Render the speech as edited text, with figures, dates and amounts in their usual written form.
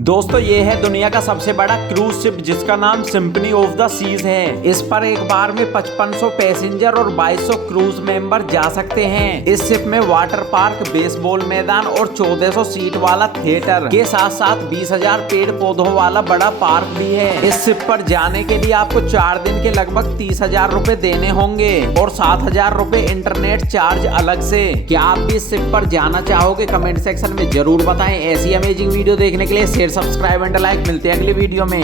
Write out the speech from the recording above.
दोस्तों ये है दुनिया का सबसे बड़ा क्रूज शिप जिसका नाम सिम्फनी ऑफ द सीज है। इस पर एक बार में 5500 पैसेंजर और 2200 क्रूज मेंबर जा सकते हैं। इस शिप में वाटर पार्क, बेसबॉल मैदान और 1400 सीट वाला थिएटर के साथ साथ 20,000 पेड़ पौधों वाला बड़ा पार्क भी है। इस शिप पर जाने के लिए आपको 4 दिन के लगभग 30,000 रुपए देने होंगे और 7,000 रुपए इंटरनेट चार्ज अलग से। क्या आप भी इस शिप पर जाना चाहोगे? कमेंट सेक्शन में जरूर बताएं। ऐसी अमेजिंग वीडियो देखने के लिए शेयर, सब्सक्राइब एंड लाइक। मिलते हैं अगले वीडियो में।